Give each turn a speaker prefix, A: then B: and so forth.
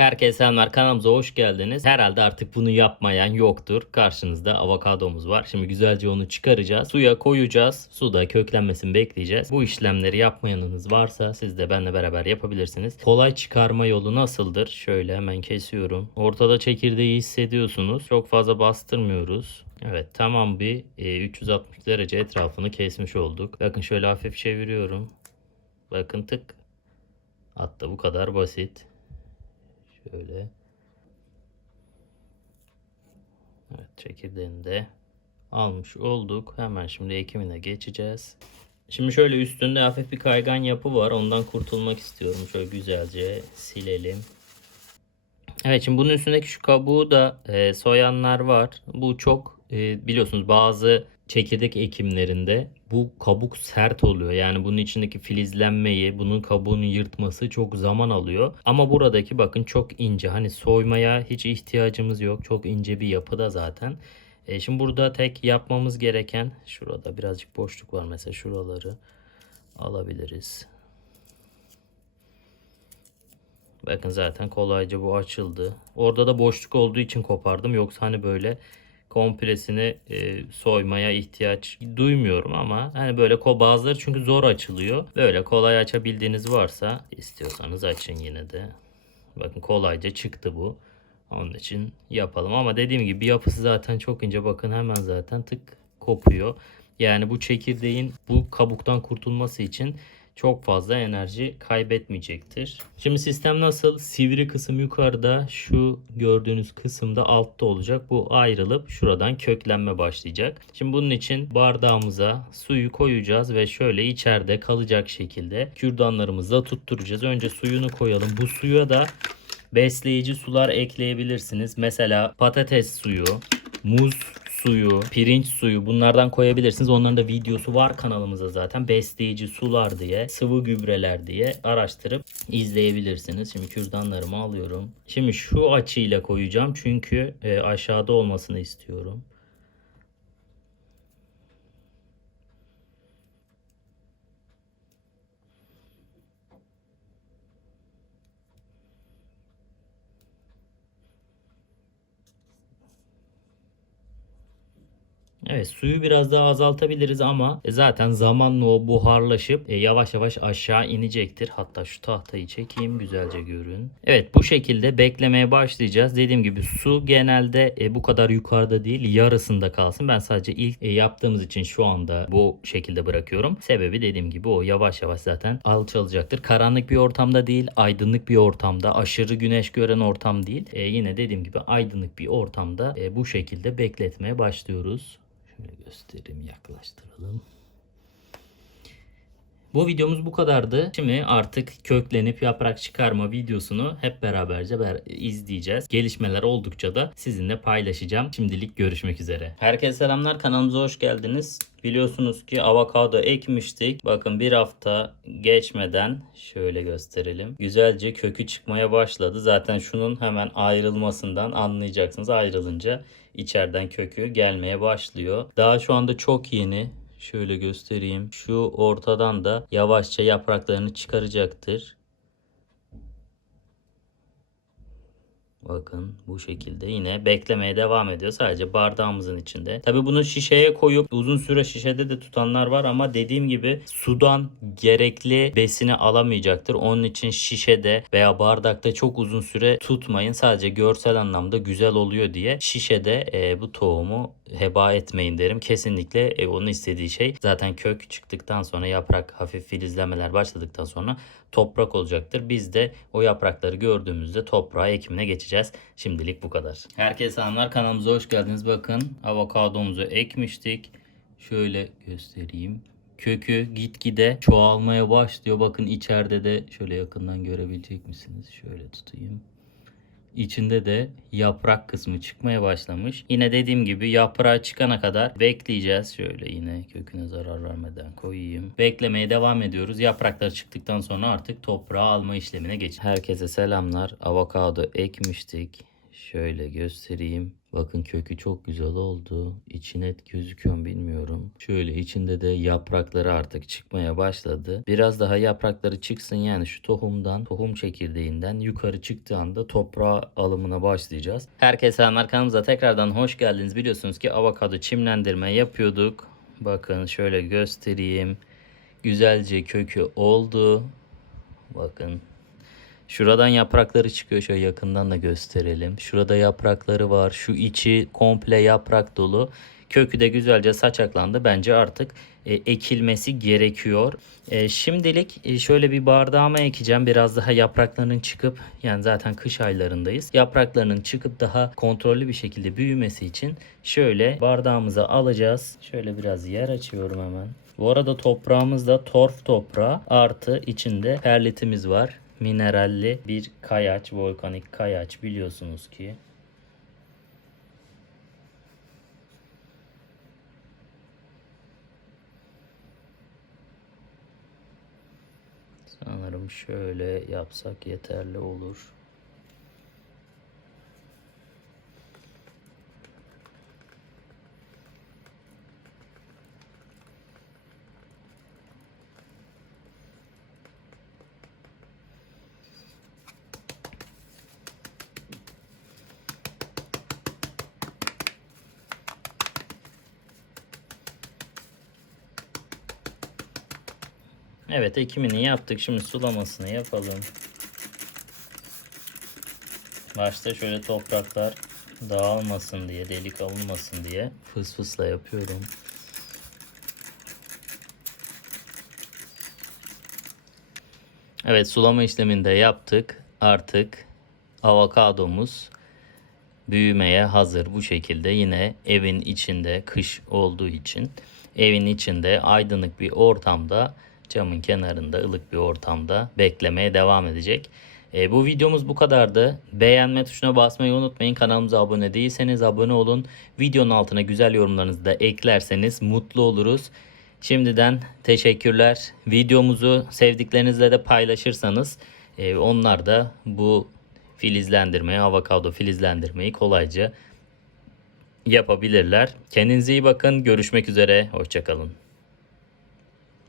A: Herkese selamlar kanalımıza hoş geldiniz. Herhalde artık bunu yapmayan yoktur. Karşınızda avokadomuz var. Şimdi güzelce onu çıkaracağız. Suya koyacağız. Suda köklenmesini bekleyeceğiz. Bu işlemleri yapmayanınız varsa siz de benimle beraber yapabilirsiniz. Kolay çıkarma yolu nasıldır? Şöyle hemen kesiyorum. Ortada çekirdeği hissediyorsunuz. Çok fazla bastırmıyoruz. Evet tamam bir e, 360 derece etrafını kesmiş olduk. Bakın şöyle hafif çeviriyorum. Bakın tık. Hatta bu kadar basit. Şöyle. Evet çekirdeğini de almış olduk. Hemen şimdi ekimine geçeceğiz. Şimdi şöyle üstünde hafif bir kaygan yapı var. Ondan kurtulmak istiyorum. Şöyle güzelce silelim. Evet şimdi bunun üstündeki şu kabuğu da e, soyanlar var. Bu çok e, biliyorsunuz bazı çekirdek ekimlerinde bu kabuk sert oluyor. Yani bunun içindeki filizlenmeyi, bunun kabuğunu yırtması çok zaman alıyor. Ama buradaki bakın çok ince. Hani soymaya hiç ihtiyacımız yok. Çok ince bir yapıda zaten. E, şimdi burada tek yapmamız gereken şurada birazcık boşluk var mesela şuraları alabiliriz. Bakın zaten kolayca bu açıldı. Orada da boşluk olduğu için kopardım. Yoksa hani böyle kompresini e, soymaya ihtiyaç duymuyorum ama hani böyle ko bazıları çünkü zor açılıyor. Böyle kolay açabildiğiniz varsa istiyorsanız açın yine de. Bakın kolayca çıktı bu. Onun için yapalım ama dediğim gibi yapısı zaten çok ince. Bakın hemen zaten tık kopuyor. Yani bu çekirdeğin bu kabuktan kurtulması için çok fazla enerji kaybetmeyecektir. Şimdi sistem nasıl? Sivri kısım yukarıda, şu gördüğünüz kısımda altta olacak. Bu ayrılıp şuradan köklenme başlayacak. Şimdi bunun için bardağımıza suyu koyacağız ve şöyle içeride kalacak şekilde kürdanlarımızla tutturacağız. Önce suyunu koyalım. Bu suya da besleyici sular ekleyebilirsiniz. Mesela patates suyu, muz suyu, pirinç suyu bunlardan koyabilirsiniz. Onların da videosu var kanalımızda zaten. Besleyici sular diye, sıvı gübreler diye araştırıp izleyebilirsiniz. Şimdi kürdanlarımı alıyorum. Şimdi şu açıyla koyacağım çünkü e, aşağıda olmasını istiyorum. Evet suyu biraz daha azaltabiliriz ama e, zaten zamanla o buharlaşıp e, yavaş yavaş aşağı inecektir. Hatta şu tahtayı çekeyim güzelce görün. Evet bu şekilde beklemeye başlayacağız. Dediğim gibi su genelde e, bu kadar yukarıda değil yarısında kalsın. Ben sadece ilk yaptığımız için şu anda bu şekilde bırakıyorum. Sebebi dediğim gibi o yavaş yavaş zaten alçalacaktır. Karanlık bir ortamda değil aydınlık bir ortamda aşırı güneş gören ortam değil. yine dediğim gibi aydınlık bir ortamda bu şekilde bekletmeye başlıyoruz. Şöyle göstereyim yaklaştıralım. Bu videomuz bu kadardı. Şimdi artık köklenip yaprak çıkarma videosunu hep beraberce ber- izleyeceğiz. Gelişmeler oldukça da sizinle paylaşacağım. Şimdilik görüşmek üzere. Herkese selamlar kanalımıza hoş geldiniz. Biliyorsunuz ki avokado ekmiştik. Bakın bir hafta geçmeden şöyle gösterelim. Güzelce kökü çıkmaya başladı. Zaten şunun hemen ayrılmasından anlayacaksınız. Ayrılınca içeriden kökü gelmeye başlıyor. Daha şu anda çok yeni. Şöyle göstereyim. Şu ortadan da yavaşça yapraklarını çıkaracaktır. Bakın bu şekilde yine beklemeye devam ediyor. Sadece bardağımızın içinde. Tabi bunu şişeye koyup uzun süre şişede de tutanlar var ama dediğim gibi sudan gerekli besini alamayacaktır. Onun için şişede veya bardakta çok uzun süre tutmayın. Sadece görsel anlamda güzel oluyor diye şişede e, bu tohumu heba etmeyin derim. Kesinlikle e, onun istediği şey zaten kök çıktıktan sonra yaprak hafif filizlemeler başladıktan sonra toprak olacaktır. Biz de o yaprakları gördüğümüzde toprağa ekimine geçeceğiz. Şimdilik bu kadar. Herkese selamlar kanalımıza hoş geldiniz. Bakın avokadomuzu ekmiştik. Şöyle göstereyim. Kökü gitgide çoğalmaya başlıyor. Bakın içeride de şöyle yakından görebilecek misiniz? Şöyle tutayım. İçinde de yaprak kısmı çıkmaya başlamış. Yine dediğim gibi yaprağı çıkana kadar bekleyeceğiz. Şöyle yine köküne zarar vermeden koyayım. Beklemeye devam ediyoruz. Yapraklar çıktıktan sonra artık toprağa alma işlemine geç. Herkese selamlar. Avokado ekmiştik. Şöyle göstereyim. Bakın kökü çok güzel oldu. İçi net gözüküyor bilmiyorum. Şöyle içinde de yaprakları artık çıkmaya başladı. Biraz daha yaprakları çıksın yani şu tohumdan, tohum çekirdeğinden yukarı çıktığı anda toprağa alımına başlayacağız. Herkese selamlar kanalımıza tekrardan hoş geldiniz. Biliyorsunuz ki avokado çimlendirme yapıyorduk. Bakın şöyle göstereyim. Güzelce kökü oldu. Bakın Şuradan yaprakları çıkıyor. Şöyle yakından da gösterelim. Şurada yaprakları var. Şu içi komple yaprak dolu. Kökü de güzelce saçaklandı. Bence artık e, ekilmesi gerekiyor. E, şimdilik e, şöyle bir bardağıma ekeceğim. Biraz daha yapraklarının çıkıp yani zaten kış aylarındayız. Yapraklarının çıkıp daha kontrollü bir şekilde büyümesi için şöyle bardağımıza alacağız. Şöyle biraz yer açıyorum hemen. Bu arada toprağımız da torf toprağı artı içinde perlitimiz var mineralli bir kayaç, volkanik kayaç biliyorsunuz ki. Sanırım şöyle yapsak yeterli olur. Evet ekimini yaptık. Şimdi sulamasını yapalım. Başta şöyle topraklar dağılmasın diye, delik alınmasın diye fıs fısla yapıyorum. Evet sulama işlemini de yaptık. Artık avokadomuz büyümeye hazır. Bu şekilde yine evin içinde kış olduğu için evin içinde aydınlık bir ortamda camın kenarında ılık bir ortamda beklemeye devam edecek. E, bu videomuz bu kadardı. Beğenme tuşuna basmayı unutmayın. Kanalımıza abone değilseniz abone olun. Videonun altına güzel yorumlarınızı da eklerseniz mutlu oluruz. Şimdiden teşekkürler. Videomuzu sevdiklerinizle de paylaşırsanız e, onlar da bu filizlendirmeyi, avokado filizlendirmeyi kolayca yapabilirler. Kendinize iyi bakın. Görüşmek üzere. Hoşçakalın.